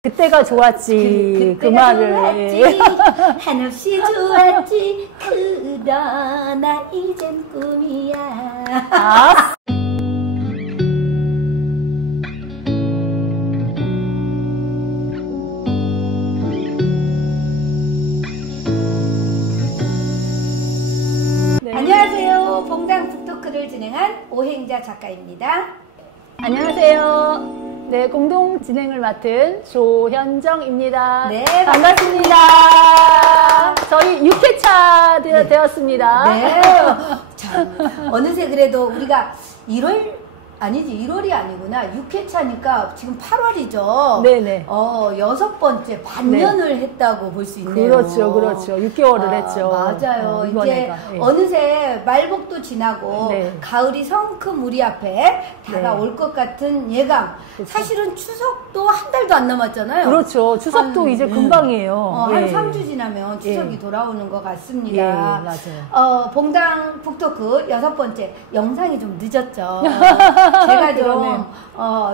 그때가 좋았지. 그 말을. 좋았지. 한없이 좋았지. 그러나 이젠 꿈이야. 아. 네. 안녕하세요. 봉당 북토크를 진행한 오행자 작가입니다. 안녕하세요. 네, 공동 진행을 맡은 조현정입니다. 네, 반갑습니다. 저희 6회차 되었습니다. 네. 참, 어느새 그래도 우리가 1월이 아니구나. 6회차니까 지금 8월이죠. 네네. 6번째 반년을 했다고 볼 수 있네요. 그렇죠, 그렇죠. 6개월을 했죠. 맞아요. 이제 이번에가. 네. 어느새 말복도 지나고 네. 가을이 성큼 우리 앞에 다가올 것 같은 예감. 그렇죠. 사실은 추석도 한 달도 안 남았잖아요. 그렇죠. 추석도 이제 금방이에요. 한 예. 3주 지나면 추석이 예. 돌아오는 것 같습니다. 예, 맞아요. 봉당 북토크 6번째 영상이 좀 늦었죠. 제가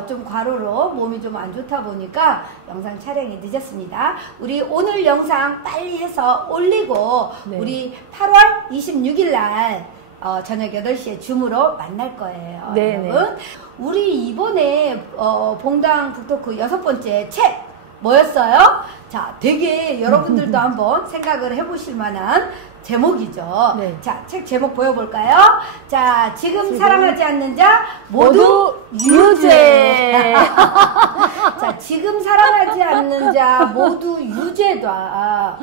좀 과로로 몸이 좀 안 좋다 보니까 영상 촬영이 늦었습니다. 우리 오늘 영상 빨리 해서 올리고 네. 우리 8월 26일 날 저녁 8시에 줌으로 만날 거예요. 네, 여러분. 우리 이번에 봉당 북토크 6번째 책 뭐였어요? 자, 되게 여러분들도 한번 생각을 해보실 만한 제목이죠. 네. 자, 책 제목 보여볼까요? 자, 지금 사랑하지 않는 자 모두 유죄. 자, 지금 사랑하지 않는 자 모두 유죄다.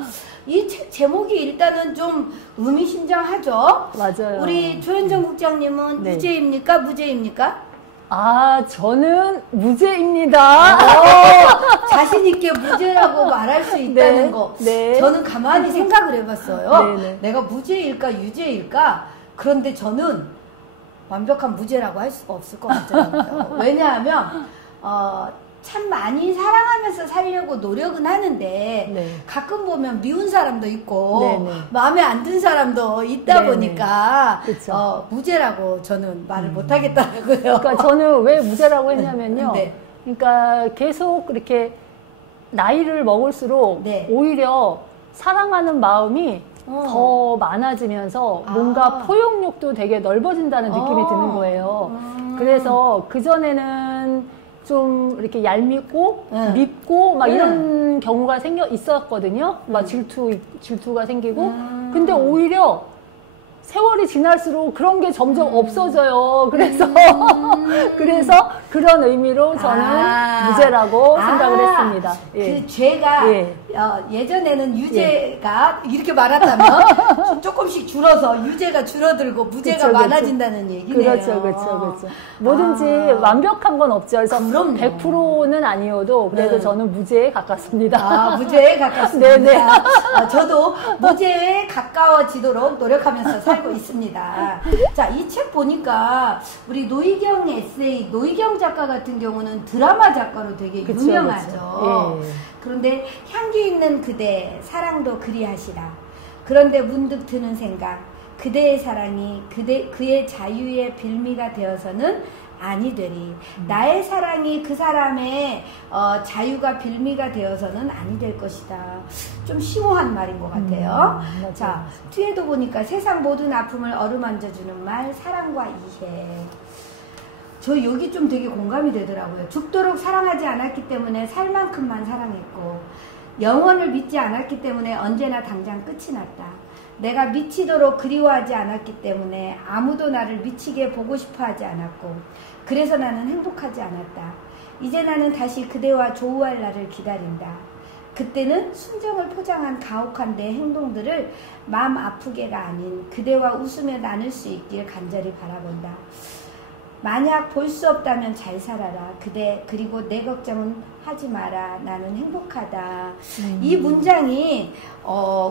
이 책 제목이 일단은 좀 의미심장하죠? 맞아요. 우리 조현정 국장님은 네. 유죄입니까? 무죄입니까? 아, 저는 무죄입니다. 자신있게 무죄라고 말할 수 있다는 네, 거. 네. 저는 가만히 생각을 해봤어요. 네, 네. 내가 무죄일까, 유죄일까? 그런데 저는 완벽한 무죄라고 할 수가 없을 것 같더라고요. 왜냐하면, 참 많이 사랑하면서 살려고 노력은 하는데, 네. 가끔 보면 미운 사람도 있고, 네, 네. 마음에 안 든 사람도 있다 네, 네. 보니까, 그쵸. 무죄라고 저는 말을 못 하겠다고요. 그러니까 저는 왜 무죄라고 했냐면요. 네. 그러니까 계속 그렇게 나이를 먹을수록 네. 오히려 사랑하는 마음이 더 많아지면서 뭔가 포용력도 되게 넓어진다는 느낌이 드는 거예요. 그래서 그전에는 좀 이렇게 얄밉고 밉고 막 이런 경우가 있었거든요. 막 질투가 생기고. 근데 오히려 세월이 지날수록 그런 게 점점 없어져요. 그래서 그래서 그런 의미로 저는 무죄라고 생각을 했습니다. 예. 그 죄가 예전에는 유죄가 이렇게 많았다면 조금씩 줄어서 유죄가 줄어들고 무죄가 그쵸, 많아진다는 얘기네요. 그렇죠. 뭐든지 완벽한 건 없죠. 그래서 그럼요. 100%는 아니어도 그래도 저는 무죄에 가깝습니다. 무죄에 가깝습니다. 네네. 저도 무죄에 가까워지도록 노력하면서 살고 있습니다. 자, 이 책 보니까 우리 노희경 에세이, 노희경 작가 같은 경우는 드라마 작가로 되게 그쵸, 유명하죠. 그쵸. 예. 그런데 향기 있는 그대, 사랑도 그리하시라. 그런데 문득 드는 생각, 그대의 사랑이 그의 자유의 빌미가 되어서는 아니 되리. 나의 사랑이 그 사람의 자유가 빌미가 되어서는 아니 될 것이다. 좀 심오한 말인 것 같아요. 자, 뒤에도 보니까 세상 모든 아픔을 어루만져주는 말, 사랑과 이해. 저 여기 좀 되게 공감이 되더라고요. 죽도록 사랑하지 않았기 때문에 살 만큼만 사랑했고, 영원을 믿지 않았기 때문에 언제나 당장 끝이 났다. 내가 미치도록 그리워하지 않았기 때문에 아무도 나를 미치게 보고 싶어 하지 않았고, 그래서 나는 행복하지 않았다. 이제 나는 다시 그대와 조우할 날을 기다린다. 그때는 순정을 포장한 가혹한 내 행동들을 마음 아프게가 아닌 그대와 웃으며 나눌 수 있길 간절히 바라본다. 만약 볼 수 없다면 잘 살아라. 그대, 그리고 내 걱정은 하지 마라. 나는 행복하다. 이 문장이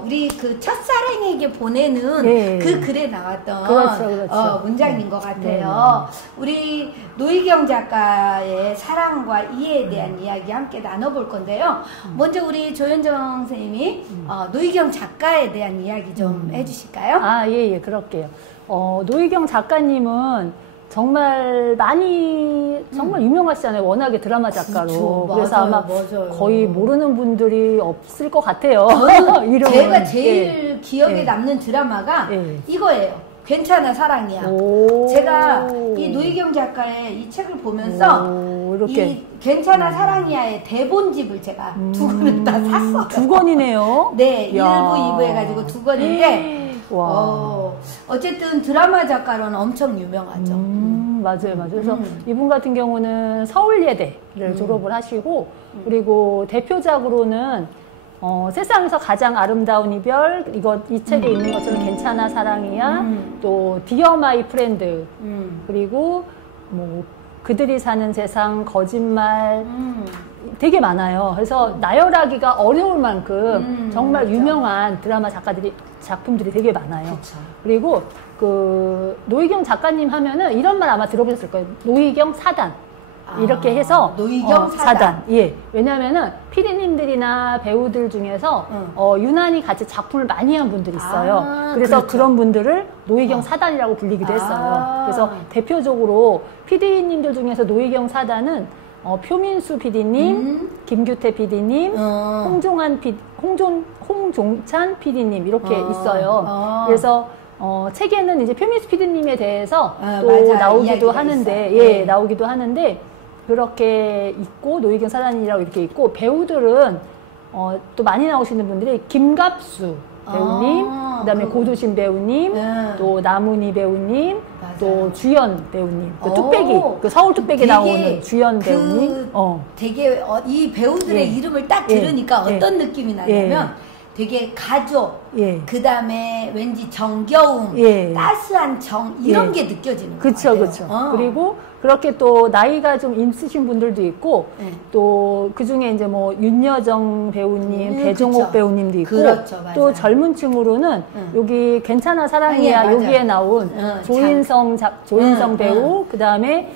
우리 그 첫사랑에게 보내는 그 글에 나왔던 그렇죠. 문장인 것 같아요. 우리 노희경 작가의 사랑과 이해에 대한 이야기 함께 나눠볼 건데요. 먼저 우리 조현정 선생님이 노희경 작가에 대한 이야기 좀 해주실까요? 예, 그럴게요. 노희경 작가님은 정말 많이 정말 유명하시잖아요. 워낙에 드라마 작가로. 그쵸, 그래서 맞아요, 아마 맞아요. 거의 모르는 분들이 없을 것 같아요. 이름은. 제가 제일 예. 기억에 예. 남는 드라마가 예. 이거예요. 괜찮아 사랑이야. 오. 제가 이 노희경 작가의 이 책을 보면서 오, 이렇게. 이 괜찮아 사랑이야의 대본집을 제가 두 권을 다 샀어요. 두 권이네요. 네, 야. 1부, 2부 해가지고 두 권인데 와. 어쨌든 드라마 작가로는 엄청 유명하죠. 맞아요, 맞아요. 그래서 이분 같은 경우는 서울예대를 졸업을 하시고, 그리고 대표작으로는 세상에서 가장 아름다운 이별, 이 책에 있는 것처럼 괜찮아 사랑이야, 또 디어 마이 프렌드, 그리고 뭐 그들이 사는 세상, 거짓말, 되게 많아요. 그래서 나열하기가 어려울 만큼 정말 맞아. 유명한 드라마 작품들이 되게 많아요. 그쵸. 그리고 그 노희경 작가님 하면은 이런 말 아마 들어보셨을 거예요. 노희경 사단. 이렇게 해서 노희경 사단. 예. 왜냐면은 피디님들이나 배우들 중에서 유난히 같이 작품을 많이 한 분들이 있어요. 그래서 그렇죠. 그런 분들을 노희경 사단이라고 불리기도 했어요. 그래서 대표적으로 피디님들 중에서 노희경 사단은 표민수 피디님, 김규태 피디님, 홍종찬 피디님 이렇게 있어요. 그래서 책에는 이제 표민수 피디님에 대해서 또 맞아요. 나오기도 하는데, 있어요. 예, 네. 나오기도 하는데 그렇게 있고 노희경 사단이라고 이렇게 있고 배우들은 또 많이 나오시는 분들이 김갑수 배우님, 그다음에 고두심 배우님, 또 나문희 배우님, 맞아요. 또 주연 배우님, 그 뚝배기, 그 서울 뚝배기 나오는 주연 배우님, 되게 이 배우들의 예. 이름을 딱 예. 들으니까 예. 어떤 느낌이 나냐면 되게 가족, 예. 그 다음에 왠지 정겨움, 예. 따스한 정 이런 예. 게 느껴지는 것 그쵸, 같아요. 그쵸. 그리고 그렇게 또 나이가 좀 있으신 분들도 있고, 네. 또 그 중에 이제 뭐 윤여정 배우님, 배종옥 그쵸. 배우님도 있고, 그렇죠, 맞아요. 또 젊은 층으로는 여기 괜찮아 사랑이야 맞아요. 여기에 나온 조인성 배우, 그 다음에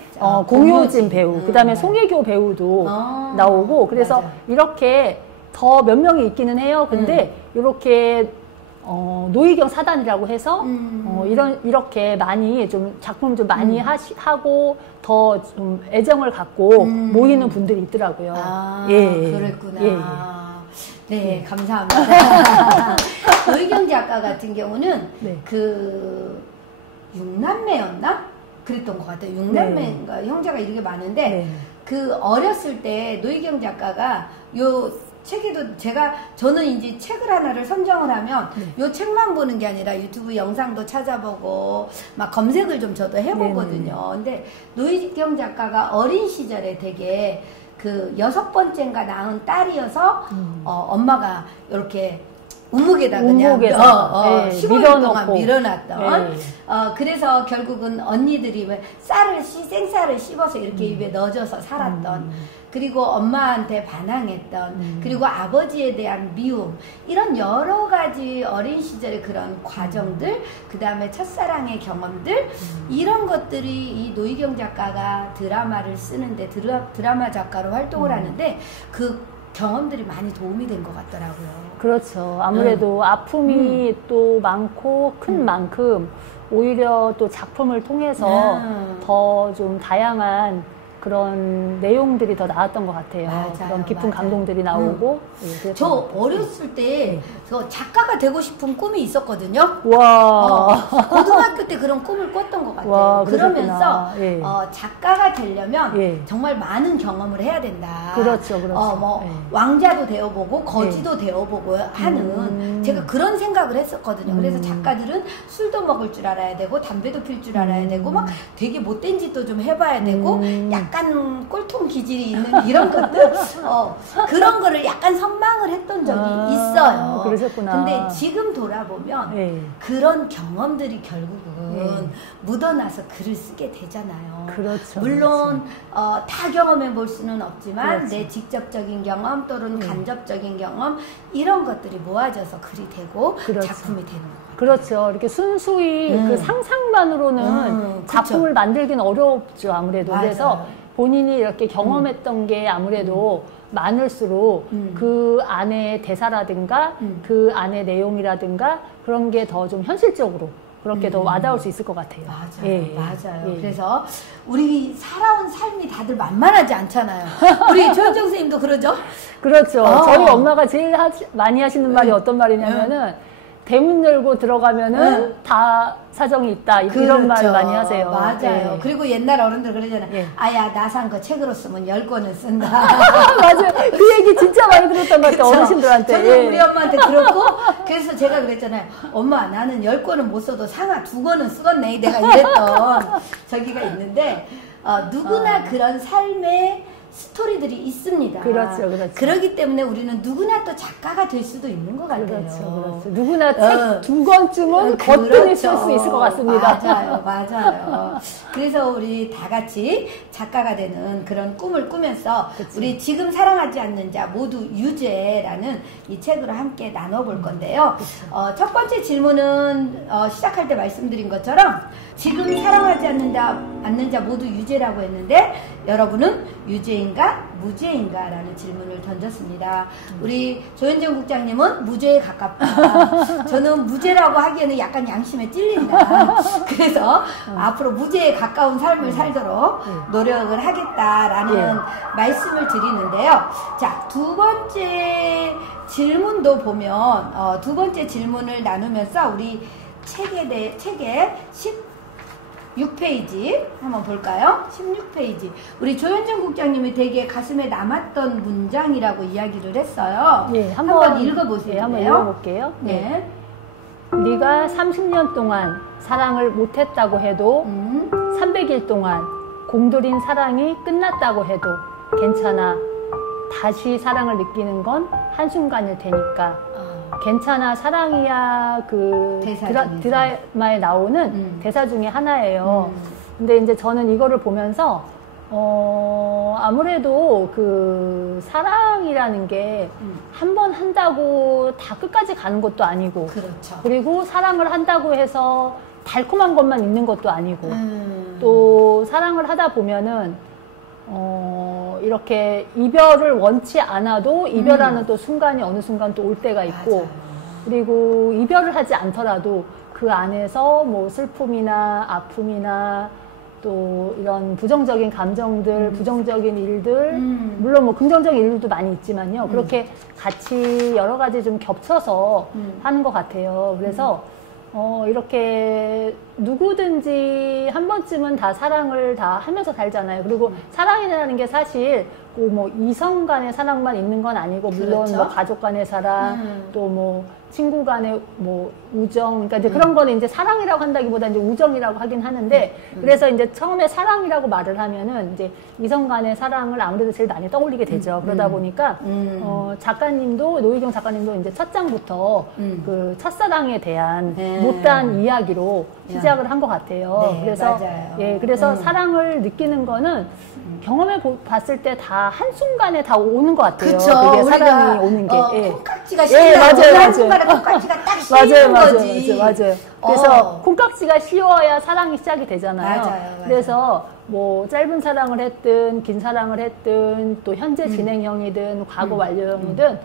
공효진 배우, 그 다음에 송혜교 배우도 나오고, 그래서 맞아요. 이렇게 더 몇 명이 있기는 해요. 근데 이렇게 노희경 사단이라고 해서 이렇게 많이 좀 작품 좀 많이 하고 더 좀 애정을 갖고 모이는 분들이 있더라고요. 예. 그랬구나. 예. 네, 감사합니다. 노희경 작가 같은 경우는 네. 그 6남매였나? 그랬던 것 같아요. 6남매인가 형제가 이렇게 많은데 네. 그 어렸을 때 노희경 작가가 요 책에도 저는 이제 책을 하나를 선정을 하면 요 책만 보는 게 아니라 유튜브 영상도 찾아보고 막 검색을 좀 저도 해보거든요. 근데 노희경 작가가 어린 시절에 되게 그 6번째인가 낳은 딸이어서 엄마가 이렇게 우묵에다 그냥 예, 15일 동안 밀어놓고. 밀어놨던 예. 그래서 결국은 언니들이 왜 생쌀을 씹어서 이렇게 입에 넣어줘서 살았던 그리고 엄마한테 반항했던 그리고 아버지에 대한 미움 이런 여러 가지 어린 시절의 그런 과정들 그 다음에 첫사랑의 경험들 이런 것들이 이 노희경 작가가 드라마를 쓰는데 드라마 작가로 활동을 하는데 그 경험들이 많이 도움이 된 것 같더라고요. 그렇죠. 아무래도 아픔이 또 많고 큰 만큼 오히려 또 작품을 통해서 더 좀 다양한 그런 내용들이 더 나왔던 것 같아요. 맞아요, 그런 깊은 맞아요. 감동들이 나오고. 예, 그랬던 저 것 같아요. 어렸을 때 저 작가가 되고 싶은 꿈이 있었거든요. 와. 고등학교 때 그런 꿈을 꿨던 것 같아요. 와, 그러면서 그러셨구나. 예. 작가가 되려면 예. 정말 많은 경험을 해야 된다. 그렇죠, 그렇죠. 뭐 예. 왕자도 되어보고 거지도 되어보고 하는 제가 그런 생각을 했었거든요. 그래서 작가들은 술도 먹을 줄 알아야 되고 담배도 필 줄 알아야 되고 막 되게 못된 짓도 좀 해봐야 되고 약간 꼴통 기질이 있는 이런 것들 그런 거를 약간 선망을 했던 적이 있어요. 그러셨구나. 근데 지금 돌아보면 예. 그런 경험들이 결국은 예. 묻어나서 글을 쓰게 되잖아요. 그렇죠. 물론 다 경험해 볼 수는 없지만 그렇죠. 내 직접적인 경험 또는 간접적인 경험 이런 것들이 모아져서 글이 되고 그렇죠. 작품이 되는 거예요. 그렇죠. 이렇게 순수히 그 상상만으로는 그쵸. 작품을 만들기는 어렵죠, 아무래도. 맞아요. 그래서 본인이 이렇게 경험했던 게 아무래도 많을수록 그 안에 대사라든가 그 안에 내용이라든가 그런 게 더 좀 현실적으로 그렇게 더 와닿을 수 있을 것 같아요. 맞아요. 예. 맞아요. 예. 그래서 우리 살아온 삶이 다들 만만하지 않잖아요. 우리 조현정 선생님도 그러죠? 그렇죠. 저희 엄마가 제일 많이 하시는 말이 어떤 말이냐면은 대문 열고 들어가면은 다 사정이 있다. 이런 말 많이 하세요. 맞아요. 예. 그리고 옛날 어른들 그러잖아요. 예. 아야, 나 산 거 책으로 쓰면 10권을 쓴다. 맞아요. 그 얘기 진짜 많이 들었던 것 같아요. 어르신들한테. 저는 예. 우리 엄마한테 들었고, 그래서 제가 그랬잖아요. 엄마, 나는 10권은 못 써도 상하 2권은 쓰겠네. 내가 이랬던 저기가 있는데, 누구나 그런 삶의 스토리들이 있습니다. 그렇죠, 그렇죠. 그렇기 때문에 우리는 누구나 또 작가가 될 수도 있는 것 같아요. 그렇죠, 그렇죠. 누구나 책 2권쯤은 거뜬히 그렇죠. 쓸 수 있을 것 같습니다. 맞아요, 맞아요. 그래서 우리 다 같이 작가가 되는 그런 꿈을 꾸면서 그치. 우리 지금 사랑하지 않는 자 모두 유죄라는 이 책으로 함께 나눠볼 건데요. 첫 번째 질문은 시작할 때 말씀드린 것처럼 지금 사랑하지 않는 자 모두 유죄라고 했는데 여러분은 유죄인가 무죄인가 라는 질문을 던졌습니다. 우리 조현정 국장님은 무죄에 가깝다. 저는 무죄라고 하기에는 약간 양심에 찔린다. 그래서 앞으로 무죄에 가까운 삶을 살도록 노력을 하겠다라는 말씀을 드리는데요. 자, 두 번째 질문도 보면 두 번째 질문을 나누면서 우리 책에 16페이지 한번 볼까요? 16페이지. 우리 조현정 국장님이 되게 가슴에 남았던 문장이라고 이야기를 했어요. 예, 한번 읽어보세요. 예, 한번 읽어볼게요. 네. 네가 30년 동안 사랑을 못했다고 해도 300일 동안 공들인 사랑이 끝났다고 해도 괜찮아. 다시 사랑을 느끼는 건 한순간일 테니까. 괜찮아, 사랑이야. 그 드라마에 나오는 대사 중에 하나예요. 근데 이제 저는 이거를 보면서 아무래도 그 사랑이라는 게 한 번 한다고 다 끝까지 가는 것도 아니고, 그렇죠. 그리고 사랑을 한다고 해서 달콤한 것만 있는 것도 아니고, 또 사랑을 하다 보면은 이렇게 이별을 원치 않아도 이별하는 또 순간이 어느 순간 또 올 때가 있고, 맞아요. 그리고 이별을 하지 않더라도 그 안에서 뭐 슬픔이나 아픔이나 또 이런 부정적인 감정들, 부정적인 일들, 물론 뭐 긍정적인 일들도 많이 있지만요. 그렇게 같이 여러 가지 좀 겹쳐서 하는 것 같아요. 그래서 이렇게 누구든지 한 번쯤은 다 사랑을 다 하면서 살잖아요. 그리고 사랑이라는 게 사실 뭐 이성 간의 사랑만 있는 건 아니고, 물론 그렇죠. 뭐 가족 간의 사랑, 또 뭐 친구 간의 뭐 우정, 그러니까 이제 그런 거는 이제 사랑이라고 한다기보다 이제 우정이라고 하긴 하는데, 그래서 이제 처음에 사랑이라고 말을 하면은 이제 이성 간의 사랑을 아무래도 제일 많이 떠올리게 되죠. 그러다 보니까 작가님도, 노희경 작가님도 이제 첫 장부터 그 첫사랑에 대한 못다한 이야기로 시작을 한 것 같아요. 네, 그래서 맞아요. 예, 그래서 사랑을 느끼는 거는 경험해 봤을 때 다 한순간에 다 오는 것 같아요. 그쵸. 그게 사랑이 오는 게. 콩깍지가 씌인다고 맞아요. 한순간에 콩깍지가 딱 씌이는 거지. 맞아요. 그래서 콩깍지가 씌워야 사랑이 시작이 되잖아요. 맞아요. 그래서 뭐 짧은 사랑을 했든 긴 사랑을 했든 또 현재 진행형이든 과거 완료형이든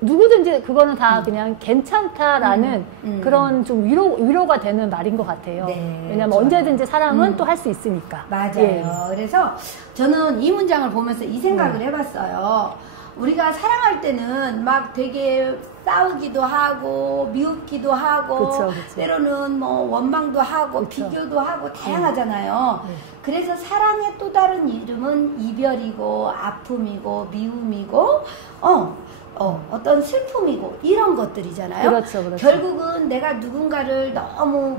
누구든지 그거는 다 그냥 괜찮다라는 그런 좀 위로가 되는 말인 것 같아요. 네, 왜냐면 좋아요. 언제든지 사랑은 또 할 수 있으니까. 맞아요. 예. 그래서 저는 이 문장을 보면서 이 생각을 해봤어요. 우리가 사랑할 때는 막 되게 싸우기도 하고 미웃기도 하고 그쵸, 그쵸. 때로는 뭐 원망도 하고 그쵸. 비교도 하고 다양하잖아요. 그래서 사랑의 또 다른 이름은 이별이고 아픔이고 미움이고 어떤 슬픔이고 이런 것들이잖아요. 그렇죠, 그렇죠. 결국은 내가 누군가를 너무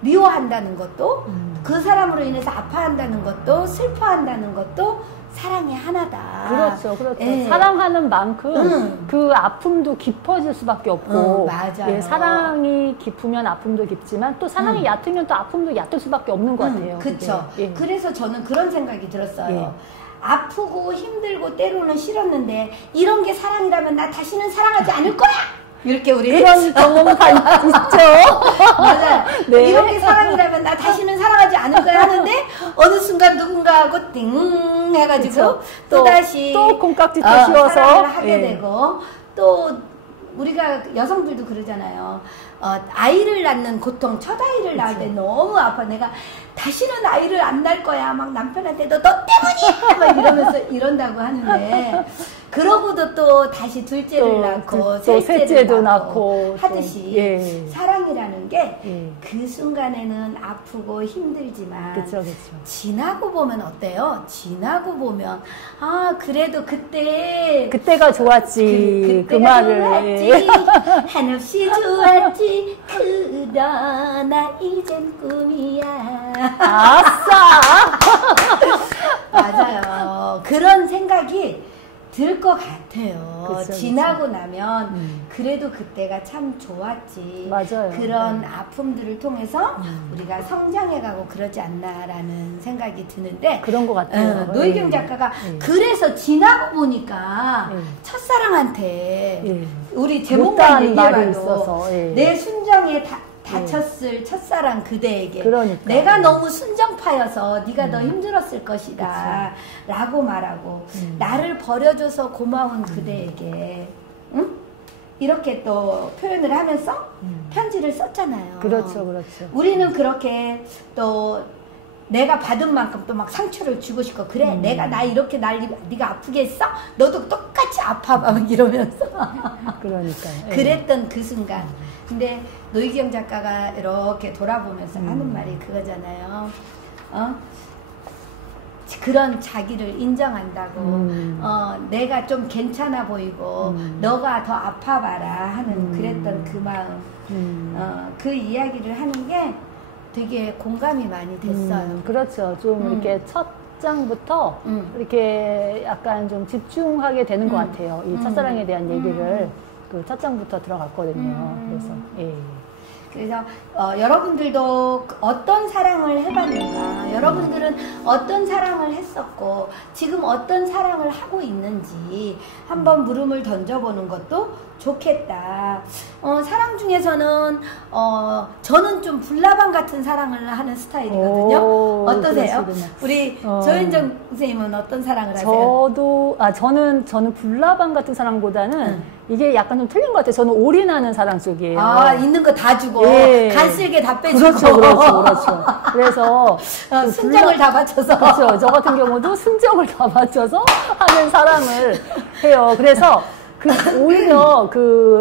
미워한다는 것도 그 사람으로 인해서 아파한다는 것도 슬퍼한다는 것도 사랑의 하나다. 그렇죠, 그렇죠. 예. 사랑하는 만큼 그 아픔도 깊어질 수밖에 없고, 맞아요. 예, 사랑이 깊으면 아픔도 깊지만 또 사랑이 얕으면 또 아픔도 얕을 수밖에 없는 것 같아요. 그렇죠. 예. 그래서 저는 그런 생각이 들었어요. 예. 아프고 힘들고 때로는 싫었는데 이런 게 사랑이라면 나 다시는 사랑하지 않을 거야. 이렇게 우리 그런 경험 다 있죠. 맞아요. 네. 이런 게 사랑이라면 나 다시는 사랑하지 않을 거야 하는데 어느 순간 누군가하고 띵 해가지고 그쵸. 또 다시 또 콩깍지 또 씌워서 사랑을 하게 예. 되고 또 우리가 여성들도 그러잖아요. 아이를 낳는 고통, 첫 아이를 낳을 때 너무 아파. 내가 다시는 아이를 안 낳을 거야. 막 남편한테 너 때문이야! 막 이러면서 이런다고 하는데, 그러고도 또 다시 둘째를 낳고, 셋째도 낳고 하듯이, 예. 사랑이라는 게 그 예. 순간에는 아프고 힘들지만, 그쵸. 지나고 보면 어때요? 지나고 보면, 아, 그래도 그때가 좋았지. 그 말을. 좋았지. 한없이 좋았지. 그러나 이젠 꿈이야. 아싸! 맞아요. 그런 생각이 들 것 같아요. 그쵸, 지나고 나면 그래도 그때가 참 좋았지. 맞아요. 그런 아픔들을 통해서 우리가 성장해가고 그러지 않나라는 생각이 드는데, 그런 것 같아요. 노희경 작가가 그래서 지나고 보니까 첫사랑한테 우리 제목만 얘기해봐도 내 순정에 다쳤을 첫사랑 그대에게 내가 너무 순정파여서 네가 더 힘들었을 것이다 라고 말하고, 나를 버려줘서 고마운 그대에게 이렇게 또 표현을 하면서 편지를 썼잖아요. 그렇죠. 우리는 그렇게 또 내가 받은 만큼 또 막 상처를 주고 싶고, 그래 내가 나 이렇게 네가 아프게 했어? 너도 똑같이 아파 막 이러면서 그러니까요. 그랬던 그 순간. 근데 노희경 작가가 이렇게 돌아보면서 하는 말이 그거잖아요. 그런 자기를 인정한다고. 내가 좀 괜찮아 보이고 너가 더 아파봐라 하는 그랬던 그 마음. 그 이야기를 하는 게 되게 공감이 많이 됐어요. 그렇죠. 좀 이렇게 첫 장부터 이렇게 약간 좀 집중하게 되는 것 같아요. 이 첫사랑에 대한 얘기를 그 첫 장부터 들어갔거든요. 그래서 그래서 여러분들도 어떤 사랑을 해봤는가, 여러분들은 어떤 사랑을 했었고 지금 어떤 사랑을 하고 있는지 한번 물음을 던져보는 것도 좋겠다. 사랑 중에서는 저는 좀 불나방 같은 사랑을 하는 스타일이거든요. 어떠세요? 우리 조현정 선생님은 어떤 사랑을 하세요? 저는 불나방 같은 사랑보다는 이게 약간 좀 틀린 것 같아요. 저는 올인하는 사랑 쪽이에요. 있는 거 다 주고 간쓸게 다 빼주고. 그렇죠. 그래서 순정을 다 바쳐서. 그렇죠. 저 같은 경우도 순정을 다 바쳐서 하는 사랑을 해요. 그래서 오히려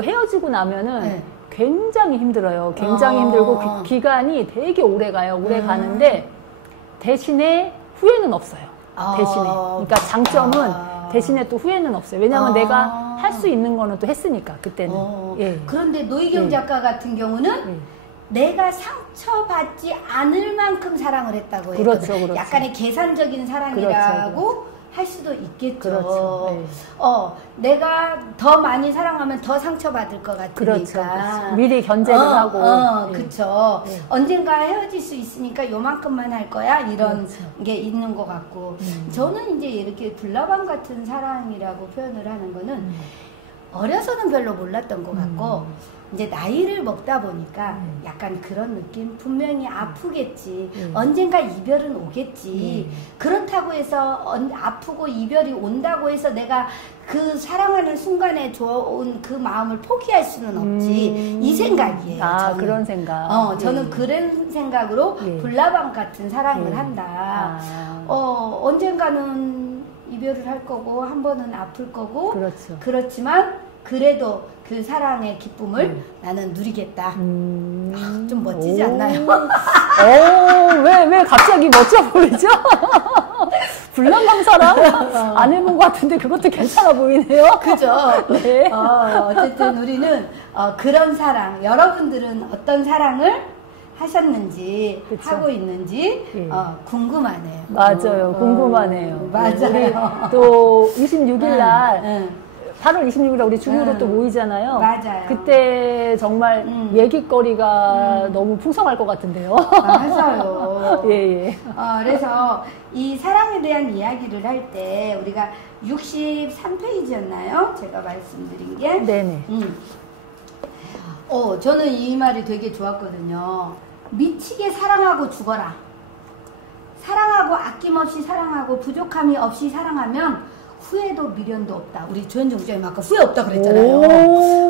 헤어지고 나면은 굉장히 힘들어요. 굉장히 힘들고 그 기간이 되게 오래 가요. 오래 가는데 대신에 후회는 없어요. 대신에. 그러니까 장점은 대신에 또 후회는 없어요. 왜냐하면 내가 할 수 있는 거는 또 했으니까 그때는. 그런데 노희경 작가 같은 경우는 내가 상처받지 않을 만큼 사랑을 했다고 해요. 그렇죠. 약간의 계산적인 사랑이라고 할 수도 있겠죠. 그렇죠. 내가 더 많이 사랑하면 더 상처받을 것 같으니까. 그렇죠. 미리 견제를 하고. 그렇죠. 언젠가 헤어질 수 있으니까 요만큼만 할 거야. 이런 게 있는 것 같고. 저는 이제 이렇게 불나방 같은 사랑이라고 표현을 하는 거는 어려서는 별로 몰랐던 것 같고, 이제 나이를 먹다 보니까 약간 그런 느낌? 분명히 아프겠지. 언젠가 이별은 오겠지. 그렇다고 해서 아프고 이별이 온다고 해서 내가 그 사랑하는 순간에 좋은 그 마음을 포기할 수는 없지. 이 생각이에요. 저는. 그런 생각. 저는 그런 생각으로 불나방 같은 사랑을 한다. 언젠가는 이별을 할 거고 한 번은 아플 거고. 그렇죠. 그렇지만 그래도 그 사랑의 기쁨을 나는 누리겠다. 좀 멋지지 않나요? 왜 갑자기 멋져 보이죠? 불난방 사랑? 안 해본 것 같은데 그것도 괜찮아 보이네요. 그죠? 네. 어쨌든 우리는 그런 사랑, 여러분들은 어떤 사랑을 하셨는지, 하고 있는지 궁금하네요. 맞아요. 궁금하네요. 맞아요. 우리 또 26일 날 8월 26일에 우리 중으로 또 모이잖아요. 맞아요. 그때 정말 얘기거리가 너무 풍성할 것 같은데요. 맞아요. 예. 그래서 이 사랑에 대한 이야기를 할 때 우리가 63페이지였나요? 제가 말씀드린 게. 네네. 저는 이 말이 되게 좋았거든요. 미치게 사랑하고 죽어라. 사랑하고 아낌없이 사랑하고 부족함이 없이 사랑하면 후회도 미련도 없다. 우리 조현정 부장님 아까 후회 없다 그랬잖아요.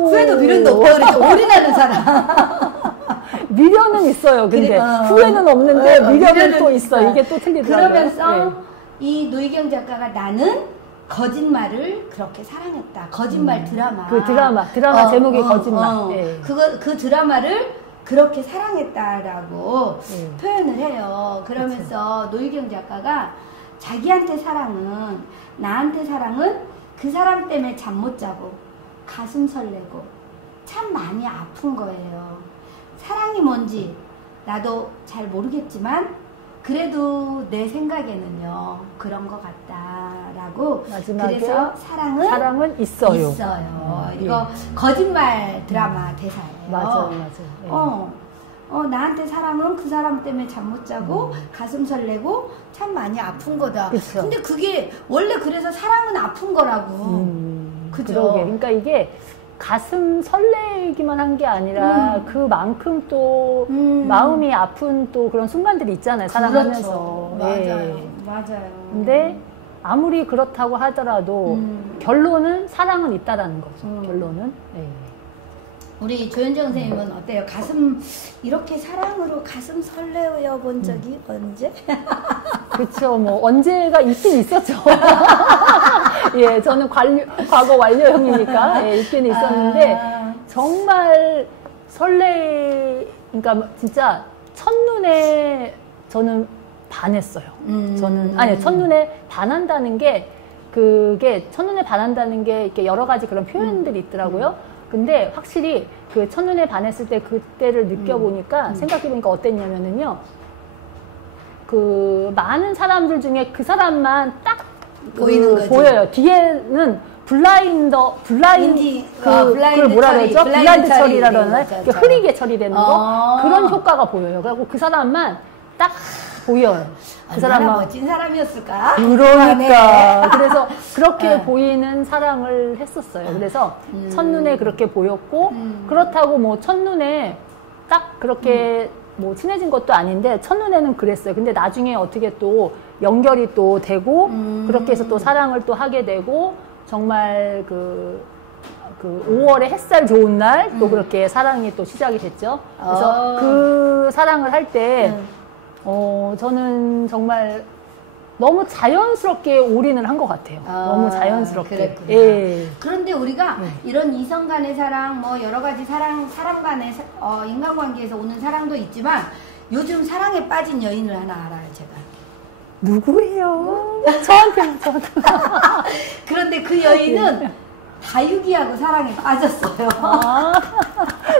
후회도 미련도 없다 그랬죠. 올인하는 사람. 미련은 있어요. 근데 그래, 후회는 없는데 미련은 또 있어. 이게 또 틀리더라고요. 그러면서 이 노희경 작가가 나는 거짓말을 그렇게 사랑했다. 거짓말 드라마. 그 드라마 제목이 거짓말. 예. 그 드라마를 그렇게 사랑했다라고 표현을 해요. 그러면서 노희경 작가가 자기한테 사랑은, 나한테 사랑은 그 사람 때문에 잠 못 자고 가슴 설레고 참 많이 아픈 거예요. 사랑이 뭔지 나도 잘 모르겠지만 그래도 내 생각에는요 그런 것 같다라고. 마지막에 그래서 사랑은 있어요. 이거 거짓말 드라마 대사예요. 맞아요. 나한테 사랑은 그 사람 때문에 잠 못 자고 가슴 설레고 참 많이 아픈 거다. 그쵸. 근데 그게 원래 그래서 사랑은 아픈 거라고. 그죠? 그러게. 그러니까 이게 가슴 설레기만 한 게 아니라 그만큼 또 마음이 아픈 또 그런 순간들이 있잖아요. 사랑하면서. 그렇죠. 맞아요. 근데 아무리 그렇다고 하더라도 결론은 사랑은 있다라는 거죠. 결론은. 네. 우리 조현정 선생님은 어때요? 이렇게 사랑으로 가슴 설레어 본 적이 언제? 그쵸, 뭐, 언제가 있긴 있었죠. 예, 저는 과거 완료형이니까, 예, 있긴 있었는데, 정말 그러니까 진짜 첫눈에 저는 반했어요. 첫눈에 반한다는 게, 그게, 첫눈에 반한다는 게 이렇게 여러 가지 그런 표현들이 있더라고요. 근데 확실히 그 첫눈에 반했을 때 그때를 느껴보니까 생각해보니까 어땠냐면은요. 그 많은 사람들 중에 그 사람만 딱 보이는 거지. 보여요. 뒤에는 그걸 뭐라 그러죠? 블라인드 처리라는 흐리게 처리되는 거 그런 효과가 보여요. 그리고 그 사람만 딱 보여요. 그 사람만 멋진 사람이었을까? 그러니까 그래서 그렇게 보이는 사랑을 했었어요. 그래서 첫눈에 그렇게 보였고 그렇다고 뭐 첫눈에 딱 그렇게 뭐 친해진 것도 아닌데 첫눈에는 그랬어요. 근데 나중에 어떻게 또 연결이 또 되고 그렇게 해서 또 사랑을 또 하게 되고 정말 그 5월의 햇살 좋은 날 또 그렇게 사랑이 또 시작이 됐죠. 그래서 그 사랑을 할 때 저는 정말 너무 자연스럽게 올인을 한 것 같아요. 너무 자연스럽게. 그랬구나. 예. 그런데 우리가 이런 이성 간의 사랑, 뭐 여러 가지 사람 간의 인간관계에서 오는 사랑도 있지만 요즘 사랑에 빠진 여인을 하나 알아요, 제가. 누구예요? 저한테. 그런데 그 여인은 다육이하고 사랑에 빠졌어요.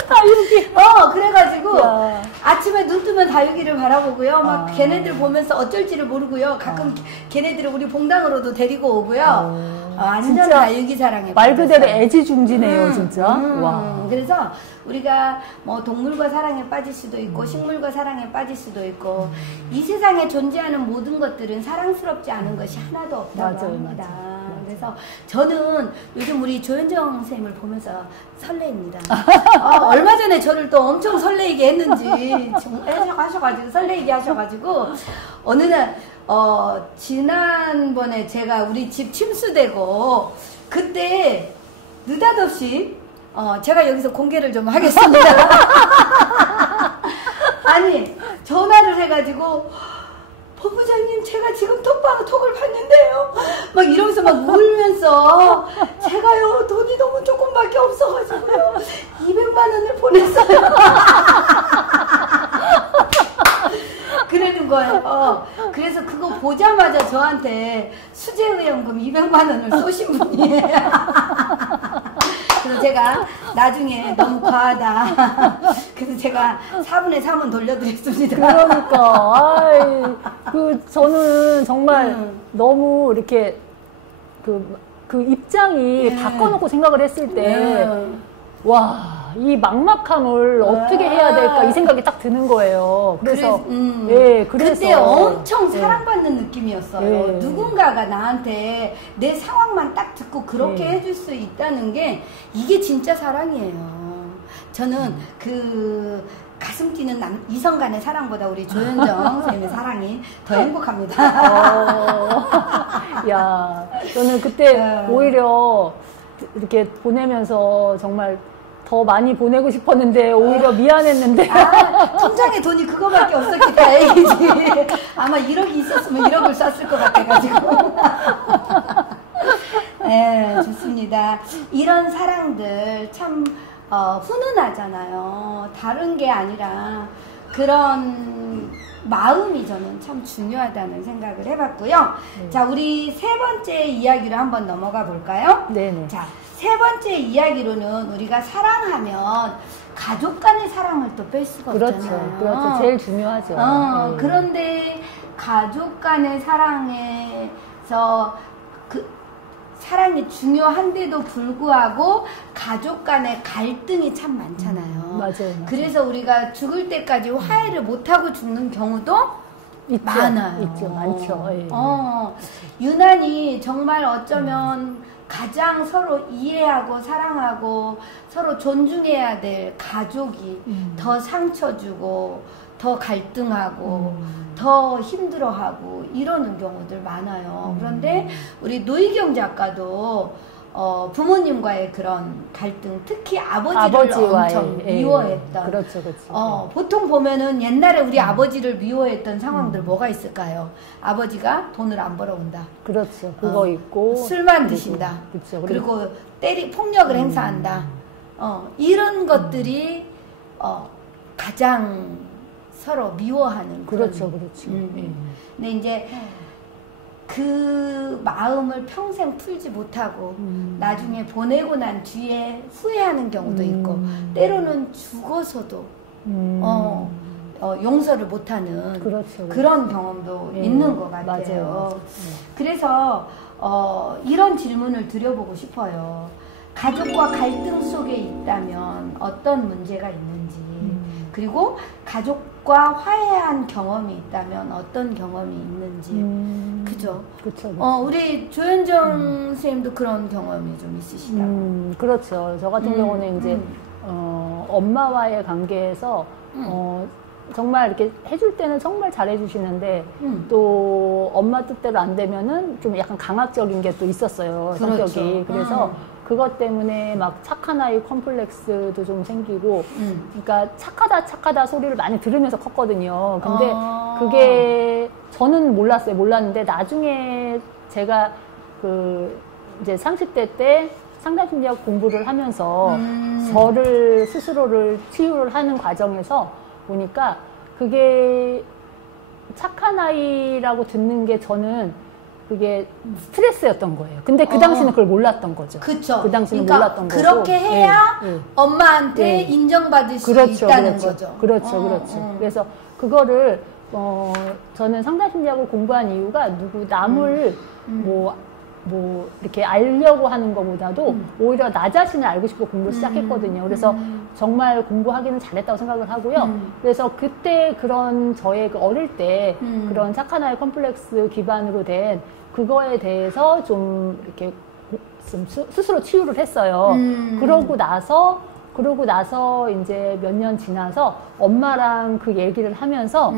다육이. 그래가지고 야. 아침에 눈 뜨면 다육이를 바라보고요. 막 걔네들 보면서 어쩔지를 모르고요. 가끔 걔네들을 우리 봉당으로도 데리고 오고요. 완전 다육이 사랑에 말 빠졌어요. 그대로 애지중지네요, 진짜. 와. 그래서 우리가 뭐 동물과 사랑에 빠질 수도 있고 식물과 사랑에 빠질 수도 있고 이 세상에 존재하는 모든 것들은 사랑스럽지 않은 것이 하나도 없다고 합니다. 그래서 저는 요즘 우리 조현정 선생님을 보면서 설레입니다. 얼마 전에 저를 또 엄청 설레이게 했는지 하셔가지고 설레이게 하셔가지고 어느 날 지난번에 제가 우리 집 침수되고 그때 느닷없이 제가 여기서 공개를 좀 하겠습니다. 아니 전화를 해가지고 본부장님 제가 지금 톡을 봤는데요 막 이러면서 막 울면서 제가요 돈이 너무 조금밖에 없어가지고요 200만 원을 보냈어요. 그러는 거예요. 그래서 그거 보자마자 저한테 수재의원금 200만 원을 쏘신 분이에요. 그래서 제가 나중에 너무 과하다. 그래서 제가 4분의 3은 돌려드렸습니다. 그러니까, 저는 정말 너무 이렇게 그 입장이 바꿔놓고 생각을 했을 때, 와, 이 막막함을 어떻게 해야 될까 이 생각이 딱 드는 거예요. 그래서 그때 엄청 사랑받는 느낌이었어요. 누군가가 나한테 내 상황만 딱 듣고 그렇게 해줄 수 있다는 게 이게 진짜 사랑이에요. 저는 가슴 뛰는 이성 간의 사랑보다 우리 조현정 선생님의 사랑이 더 행복합니다. 야, 저는 그때 오히려 이렇게 보내면서 정말 더 많이 보내고 싶었는데 오히려 미안했는데. 통장에 돈이 그거밖에 없었기 다행이지. 아마 1억이 있었으면 1억을 썼을 것 같아가지고. 네, 좋습니다. 이런 사랑들 참 훈훈하잖아요. 다른 게 아니라 그런 마음이 저는 참 중요하다는 생각을 해봤고요. 자, 우리 세 번째 이야기로 한번 넘어가 볼까요? 네네. 자, 세 번째 이야기로는 우리가 사랑하면 가족 간의 사랑을 또 뺄 수가 없잖아요. 그렇죠. 제일 중요하죠. 네. 그런데 가족 간의 사랑에서 그 사랑이 중요한데도 불구하고 가족 간의 갈등이 참 많잖아요. 맞아요. 그래서 우리가 죽을 때까지 화해를 못하고 죽는 경우도 있죠. 많아요. 있죠. 많죠. 예. 유난히 정말 어쩌면 가장 서로 이해하고 사랑하고 서로 존중해야 될 가족이 더 상처 주고 더 갈등하고 더 힘들어하고 이러는 경우들 많아요. 그런데 우리 노희경 작가도 부모님과의 그런 갈등, 특히 아버지를 엄청 미워했던. 그렇죠. 보통 보면은 옛날에 우리 아버지를 미워했던 상황들 뭐가 있을까요? 아버지가 돈을 안 벌어온다. 그렇죠. 그거 있고. 술만 드신다. 그렇죠. 그리고 폭력을 행사한다. 이런 것들이 가장 서로 미워하는. 그렇죠. 근데 이제 그 마음을 평생 풀지 못하고 나중에 보내고 난 뒤에 후회하는 경우도 있고 때로는 죽어서도 용서를 못하는 그런 경험도 있는 것 같아요. 맞아요. 그래서 이런 질문을 드려보고 싶어요. 가족과 갈등 속에 있다면 어떤 문제가 있는지, 그리고 가족과 화해한 경험이 있다면 어떤 경험이 있는지. 그죠? 그렇죠. 우리 조현정 선생님도 그런 경험이 좀 있으시다고. 그렇죠. 저 같은 경우는 이제 엄마와의 관계에서 정말 이렇게 해줄 때는 정말 잘해주시는데 또 엄마 뜻대로 안 되면은 좀 약간 강압적인 게 또 있었어요. 그렇죠. 성격이. 그래서 그것 때문에 막 착한 아이 컴플렉스도 좀 생기고, 그러니까 착하다 소리를 많이 들으면서 컸거든요. 근데 그게 저는 몰랐는데 나중에 제가 이제 30대 때 상담심리학 공부를 하면서 저를 스스로를 치유를 하는 과정에서 보니까 그게 착한 아이라고 듣는 게 저는 그게 스트레스였던 거예요. 근데 그 당시는 그걸 몰랐던 거죠. 그쵸. 그 당시는 그러니까 몰랐던 거고. 그렇게 해야 엄마한테 인정받을 수 있다는 거죠. 그렇죠. 그래서 그거를 저는 상담심리학을 공부한 이유가 남을 이렇게 알려고 하는 것보다도 오히려 나 자신을 알고 싶어 공부를 시작했거든요. 그래서 정말 공부하기는 잘했다고 생각을 하고요. 그래서 그때 그런 저의 어릴 때 그런 착한 아이 컴플렉스 기반으로 된 그거에 대해서 좀 이렇게 좀 스스로 치유를 했어요. 그러고 나서 이제 몇 년 지나서 엄마랑 그 얘기를 하면서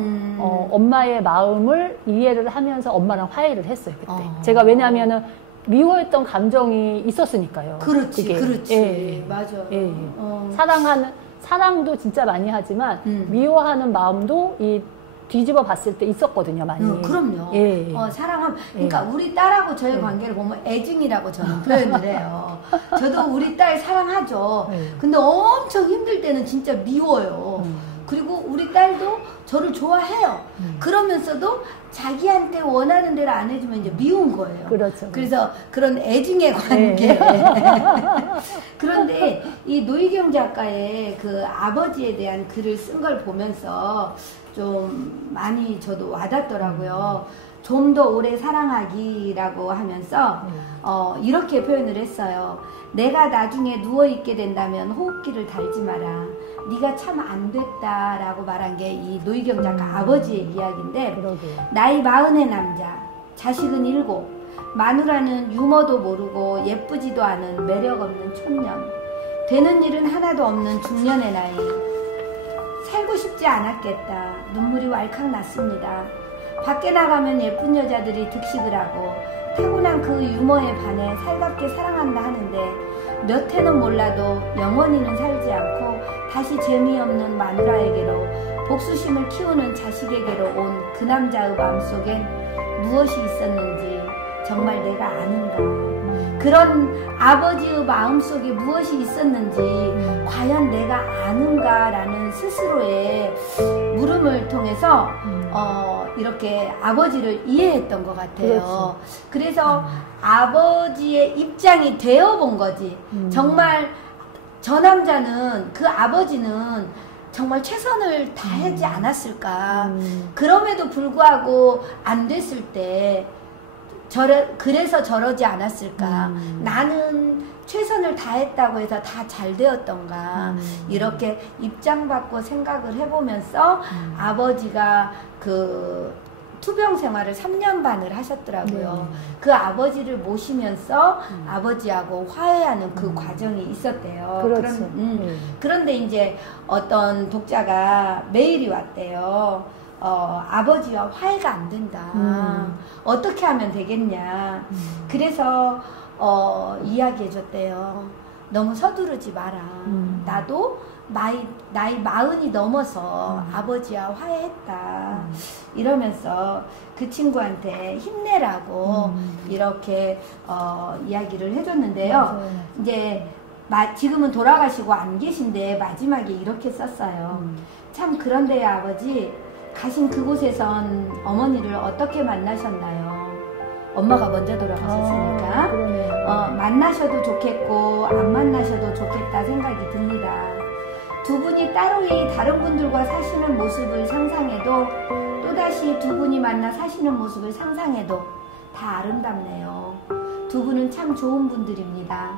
엄마의 마음을 이해를 하면서 엄마랑 화해를 했어요. 그때 제가 왜냐하면은 미워했던 감정이 있었으니까요. 그렇지. 맞아. 사랑도 진짜 많이 하지만 미워하는 마음도 뒤집어 봤을 때 있었거든요, 많이. 그럼요. 사랑하면, 그러니까 우리 딸하고 저의 관계를 보면 애증이라고 저는 표현을 해요. 저도 우리 딸 사랑하죠. 근데 엄청 힘들 때는 진짜 미워요. 그리고 우리 딸도 저를 좋아해요. 그러면서도 자기한테 원하는 대로 안 해주면 이제 미운 거예요. 그렇죠. 그래서 그런 애증의 관계. 그런데 이 노희경 작가의 그 아버지에 대한 글을 쓴 걸 보면서 좀 많이 저도 와닿더라고요. 좀 더 오래 사랑하기라고 하면서 이렇게 표현을 했어요. 내가 나중에 누워있게 된다면 호흡기를 달지 마라. 네가 참 안 됐다라고 말한 게 이 노희경 작가 아버지의 이야기인데, 나이 40의 남자, 자식은 7, 마누라는 유머도 모르고 예쁘지도 않은 매력 없는 촌년, 되는 일은 하나도 없는 중년의 나이, 살고 싶지 않았겠다. 눈물이 왈칵 났습니다. 밖에 나가면 예쁜 여자들이 득식을 하고 타고난 그 유머에 반해 살갑게 사랑한다 하는데 몇 해는 몰라도 영원히는 살지 않고 다시 재미없는 마누라에게로 복수심을 키우는 자식에게로 온 그 남자의 마음속엔 무엇이 있었는지 정말 내가 아는가. 그런 아버지의 마음속에 무엇이 있었는지 과연 내가 아는가라는 스스로의 물음을 통해서 이렇게 아버지를 이해했던 것 같아요. 그렇지. 그래서 아버지의 입장이 되어본 거지. 정말 저 남자는, 그 아버지는 정말 최선을 다하지 않았을까. 그럼에도 불구하고 안 됐을 때 그래서 저러지 않았을까. 나는 최선을 다했다고 해서 다 잘 되었던가. 이렇게 입장 바꿔 생각을 해보면서 아버지가 그 투병 생활을 3년 반을 하셨더라고요. 그 아버지를 모시면서 아버지하고 화해하는 그 과정이 있었대요. 그렇죠. 그런데 이제 어떤 독자가 메일이 왔대요. 아버지와 화해가 안 된다. 어떻게 하면 되겠냐. 그래서 이야기해줬대요. 너무 서두르지 마라. 나도 나이 40이 넘어서 아버지와 화해했다. 이러면서 그 친구한테 힘내라고 이렇게 이야기를 해줬는데요. 맞아요. 이제 지금은 돌아가시고 안 계신데 마지막에 이렇게 썼어요. 참 그런데요, 아버지. 가신 그곳에선 어머니를 어떻게 만나셨나요? 엄마가 먼저 돌아가셨으니까 만나셔도 좋겠고 안 만나셔도 좋겠다 생각이 듭니다. 두 분이 따로이 다른 분들과 사시는 모습을 상상해도 또다시 두 분이 만나 사시는 모습을 상상해도 다 아름답네요. 두 분은 참 좋은 분들입니다.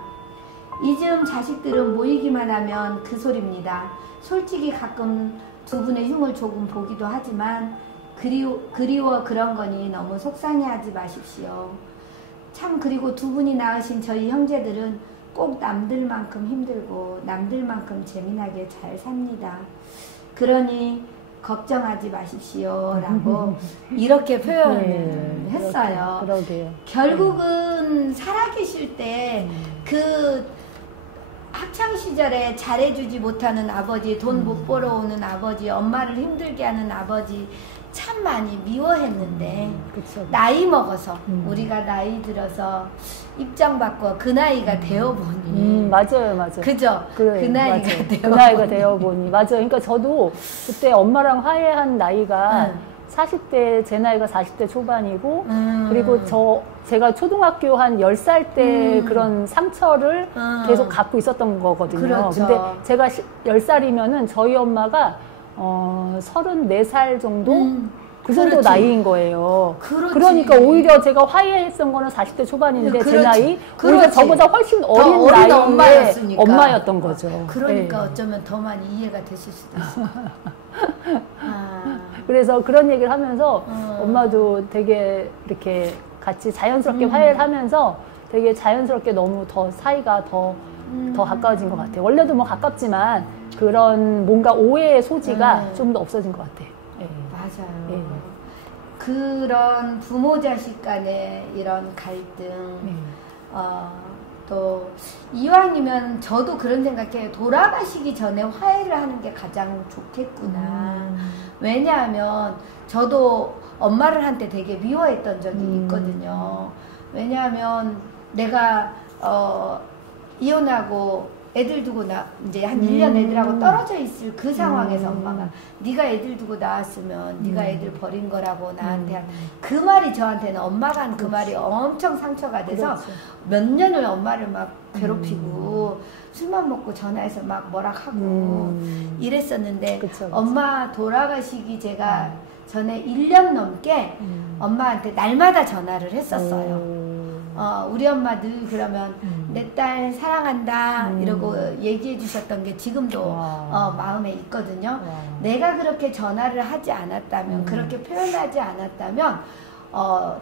이즘 자식들은 모이기만 하면 그 소리입니다. 솔직히 가끔 두 분의 흉을 조금 보기도 하지만 그리워 그런 거니 너무 속상해하지 마십시오. 참 그리고 두 분이 낳으신 저희 형제들은 꼭 남들만큼 힘들고 남들만큼 재미나게 잘 삽니다. 그러니 걱정하지 마십시오 라고 이렇게 표현을 했어요. 그러게요. 결국은 살아계실 때 그 학창시절에 잘해주지 못하는 아버지, 돈 못 벌어오는 아버지, 엄마를 힘들게 하는 아버지 참 많이 미워했는데 그쵸. 나이 먹어서 우리가 나이 들어서 입장 바꿔 그 나이가 되어보니 맞아요. 그죠? 그래, 그 나이가 맞아요. 되어보니 그 나이가 되어보니 맞아요. 그러니까 저도 그때 엄마랑 화해한 나이가 40대, 제 나이가 40대 초반이고 그리고 제가 초등학교 한 10살 때 그런 상처를 계속 갖고 있었던 거거든요. 그렇죠. 근데 제가 10살이면은 저희 엄마가 34살 정도? 그 정도 그렇지. 나이인 거예요. 그렇지. 그러니까 오히려 제가 화해했던 거는 40대 초반인데 제 나이 오히려 그렇지. 저보다 훨씬 어린 나이에 엄마였던 거죠. 그러니까 어쩌면 더 많이 이해가 되실 수도 있어요. 그래서 그런 얘기를 하면서 엄마도 되게 이렇게 같이 자연스럽게 화해를 하면서 되게 자연스럽게 너무 더 사이가 더 가까워진 것 같아요. 원래도 뭐 가깝지만 그런 뭔가 오해의 소지가 좀 더 없어진 것 같아요. 맞아요. 그런 부모 자식 간의 이런 갈등, 또 이왕이면 저도 그런 생각해요. 돌아가시기 전에 화해를 하는 게 가장 좋겠구나. 왜냐하면 저도 엄마를 한때 되게 미워했던 적이 있거든요. 왜냐하면 내가 이혼하고 애들 두고 이제 한 1년 애들하고 떨어져 있을 그 상황에서 엄마가 네가 애들 두고 나왔으면 네가 애들 버린 거라고 나한테 한 그 말이 저한테는 엄마가 한 그 말이 엄청 상처가 돼서 몇 년을 엄마를 막 괴롭히고 술만 먹고 전화해서 막 뭐라 하고 이랬었는데 엄마 돌아가시기 제가 전에 1년 넘게 엄마한테 날마다 전화를 했었어요. 우리 엄마 늘 그러면 내 딸 사랑한다 이러고 얘기해 주셨던 게 지금도 마음에 있거든요. 내가 그렇게 전화를 하지 않았다면 그렇게 표현하지 않았다면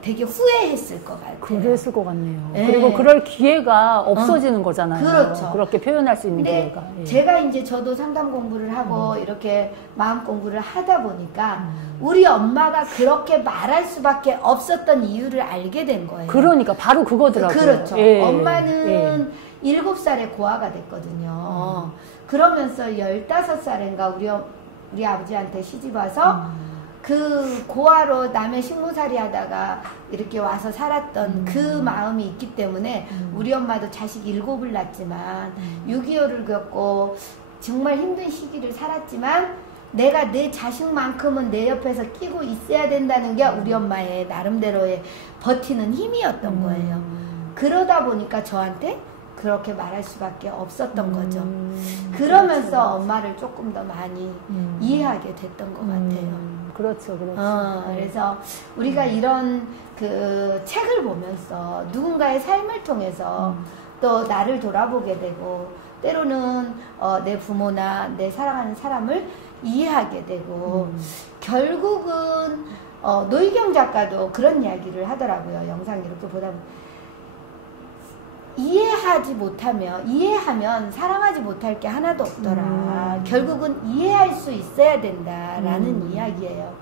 되게 후회했을 것 같아요. 그랬을 것 같네요. 네. 그리고 그럴 기회가 없어지는 거잖아요. 그렇죠. 그렇게 표현할 수 있는 기회가. 예. 제가 이제 저도 상담 공부를 하고 이렇게 마음 공부를 하다 보니까 우리 엄마가 그렇게 말할 수밖에 없었던 이유를 알게 된 거예요. 그러니까 바로 그거더라고요. 그렇죠. 예. 엄마는 7살에 고아가 됐거든요. 그러면서 15살인가 우리 아버지한테 시집 와서 그 고아로 남의 식모살이 하다가 이렇게 와서 살았던 그 마음이 있기 때문에 우리 엄마도 자식 7을 낳았지만 6.25를 겪고 정말 힘든 시기를 살았지만 내가 내 자식만큼은 내 옆에서 끼고 있어야 된다는 게 우리 엄마의 나름대로의 버티는 힘이었던 거예요. 그러다 보니까 저한테 그렇게 말할 수밖에 없었던 거죠. 그러면서 엄마를 조금 더 많이 이해하게 됐던 것 같아요. 그렇죠, 그렇죠. 그래서 우리가 이런 그 책을 보면서 누군가의 삶을 통해서 또 나를 돌아보게 되고 때로는 내 부모나 내 사랑하는 사람을 이해하게 되고 결국은 노희경 작가도 그런 이야기를 하더라고요. 영상 이렇게 보다 보면 이해하면 사랑하지 못할 게 하나도 없더라. 결국은 이해할 수 있어야 된다라는 이야기예요.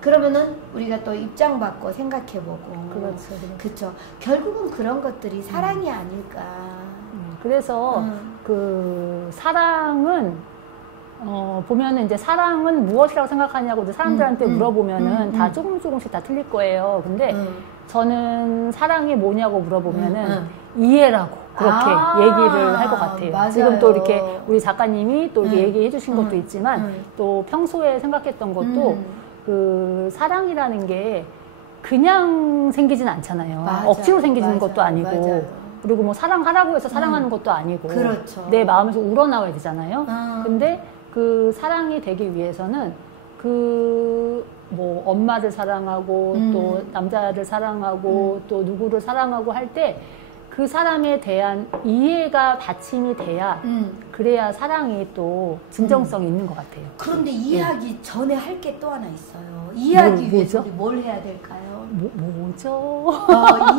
그러면은 우리가 또 입장 바꿔 생각해보고. 그렇죠. 그렇죠. 결국은 그런 것들이 사랑이 아닐까. 그래서 그 사랑은 보면은 이제 사랑은 무엇이라고 생각하냐고 사람들한테 물어보면은 다 조금씩 다 틀릴 거예요. 근데 저는 사랑이 뭐냐고 물어보면은 이해라고 그렇게 얘기를 할 것 같아요. 맞아요. 지금 또 이렇게 우리 작가님이 또 이렇게 얘기해 주신 것도 있지만 또 평소에 생각했던 것도 그 사랑이라는 게 그냥 생기진 않잖아요. 맞아요. 억지로 생기는 것도 아니고 맞아요. 그리고 뭐 사랑하라고 해서 사랑하는 것도 아니고 그렇죠. 내 마음에서 우러나와야 되잖아요. 근데 그 사랑이 되기 위해서는 그 뭐 엄마를 사랑하고 또 남자를 사랑하고 또 누구를 사랑하고 할 때 그 사람에 대한 이해가 받침이 돼야 그래야 사랑이 또 진정성이 있는 것 같아요. 그런데 이해하기 전에 할 게 또 하나 있어요. 이해하기 위해서 우리 뭘 해야 될까요? 뭐죠?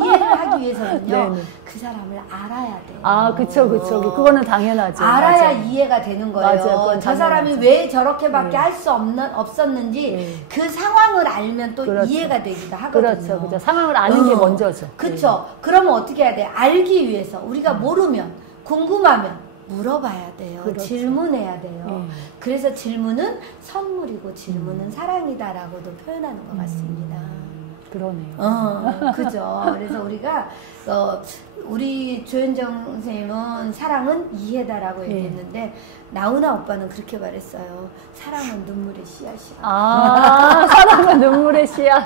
이해를 하기 위해서는요. 네네. 그 사람을 알아야 돼요. 아, 그쵸. 그거는 당연하죠. 알아야 맞아. 이해가 되는 거예요. 맞아요. 저 사람이 당연하죠. 왜 저렇게밖에 할 수 없었는지 그 상황을 알면 또 그렇죠. 이해가 되기도 하거든요. 그렇죠. 상황을 아는 게 먼저죠. 그렇죠. 그러면 어떻게 해야 돼? 알기 위해서 우리가 모르면 궁금하면 물어봐야 돼요. 그렇죠. 질문해야 돼요. 그래서 질문은 선물이고 질문은 사랑이다라고도 표현하는 것 같습니다. 그러네요. 그죠. 그래서 우리가 우리 조현정 선생님은 사랑은 이해다라고 얘기했는데 나훈아 오빠는 그렇게 말했어요. 사랑은 눈물의 씨앗이야. 아, 사랑은 눈물의 씨앗.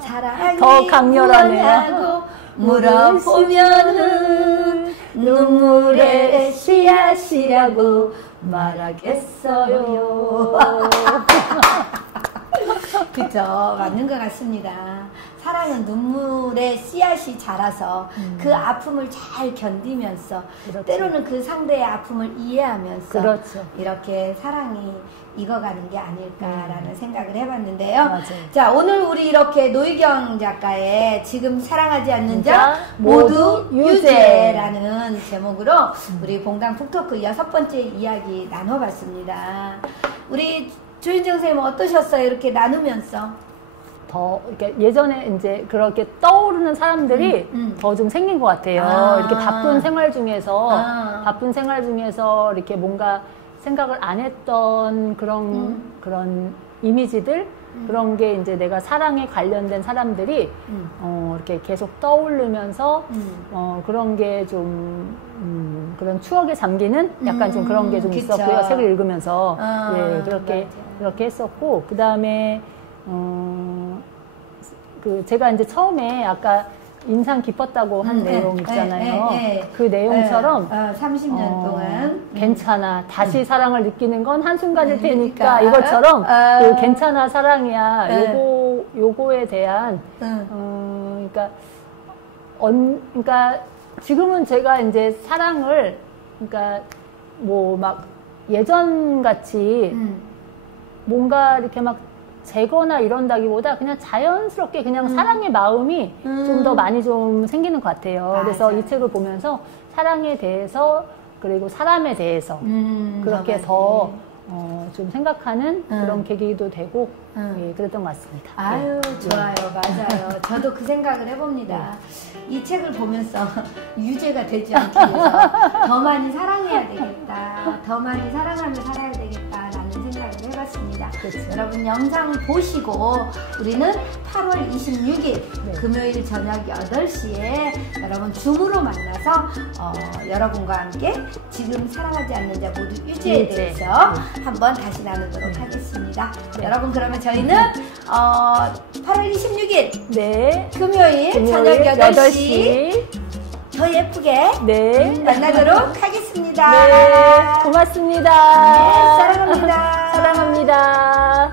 사랑이 더 강렬하네요. 무엇냐고 물어보면은 눈물의 씨앗이라고 말하겠어요. 그죠. 맞는 것 같습니다. 사랑은 눈물의 씨앗이 자라서 그 아픔을 잘 견디면서 그렇죠. 때로는 그 상대의 아픔을 이해하면서 그렇죠. 이렇게 사랑이 익어가는 게 아닐까라는 생각을 해봤는데요. 맞아요. 자, 오늘 우리 이렇게 노희경 작가의 지금 사랑하지 않는 자 모두 유죄라는 제목으로 우리 봉당 북토크 6번째 이야기 나눠봤습니다. 우리 조현정 선생님 어떠셨어요? 이렇게 나누면서. 더 이렇게 예전에 이제 그렇게 떠오르는 사람들이 더 좀 생긴 것 같아요. 이렇게 바쁜 생활 중에서 이렇게 뭔가 생각을 안 했던 그런 이미지들 그런 게 이제 내가 사랑에 관련된 사람들이 이렇게 계속 떠오르면서 그런 게 좀 그런 추억에 잠기는 약간 좀 그런 게 좀 있었고요. 책을 읽으면서 그렇게 했었고 그 다음에 제가 이제 처음에 아까 인상 깊었다고 한 내용 있잖아요. 그 내용처럼 30년 동안 괜찮아. 다시 사랑을 느끼는 건 한순간일 테니까 이것처럼 그 괜찮아 사랑이야. 요거에 대한 그러니까 지금은 제가 이제 사랑을 그러니까 뭐 막 예전 같이 뭔가 이렇게 막 재거나 이런다기보다 그냥 자연스럽게 그냥 사랑의 마음이 좀 더 많이 좀 생기는 것 같아요. 맞아요. 그래서 이 책을 보면서 사랑에 대해서 그리고 사람에 대해서 그렇게 더 좀 생각하는 그런 계기도 되고 예, 그랬던 것 같습니다. 아유, 좋아요. 맞아요. 저도 그 생각을 해봅니다. 이 책을 보면서 유죄가 되지 않기 위해서 더 많이 사랑해야 되겠다. 더 많이 사랑하며 살아야 되겠다라는 생각을 해봤습니다. 그렇죠. 여러분 영상 보시고 우리는 8월 26일 금요일 저녁 8시에 여러분 줌으로 만나서 여러분과 함께 지금 사랑하지 않는 자 모두 유죄에 대해서 한번 다시 나누도록 하겠습니다. 여러분 그러면 저희는 8월 26일 네. 금요일 저녁 8시 더 예쁘게 만나도록 하겠습니다. 네, 고맙습니다. 네, 사랑합니다. 사랑합니다.